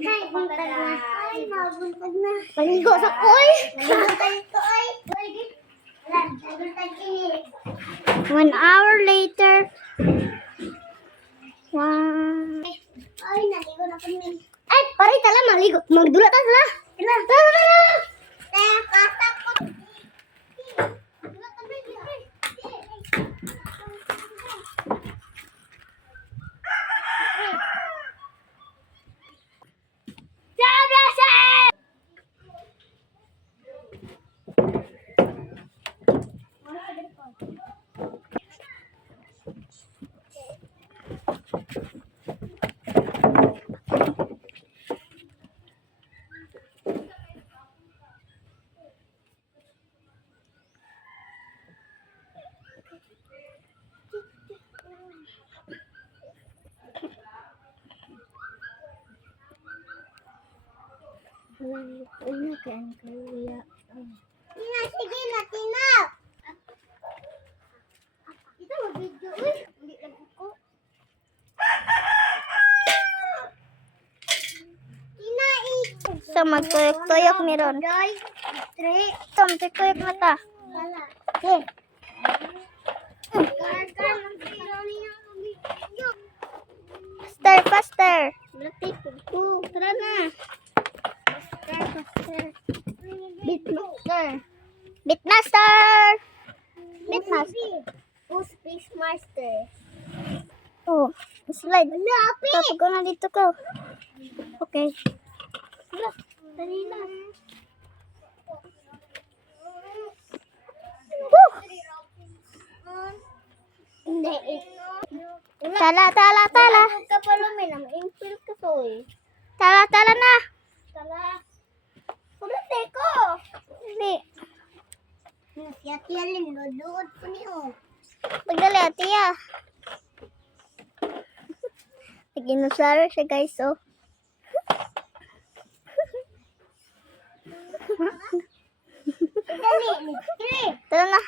Ay, buntag na. Ay, mabuntag na. Maligo sa koy. Maligo ko ay. 1 hour later. Wow. Ay, naligo na kami. Ay, pare, tala, maligo. Magdula ta sila. Tala, tala, tala. Katakot. Tina, sige na, Tina. Ito, mag-video. Uy, hindi lang ako. Tina, So, magtuyok-tuyok meron. So, magtuyok na ta. Wala. Okay. Karkar ng pinoni ng video. Faster, faster. Berarti ko. Tara na. Faster. Bitmaster. Bitmaster! Bitmaster. Who's Beastmaster? Oh, slide. Lapi! Tapos ko na dito ko. Okay. Dali na. Woo! Hindi. Tala, tala, tala. Ka pala may na-impil ka to eh. Tala, tala na. Tala. Pulate ko. Hindi. Nasiyat-yan linood po niyo. Pagdali, atiya. Nag-inosaro siya, guys, oh. Dali, ni. Tara na.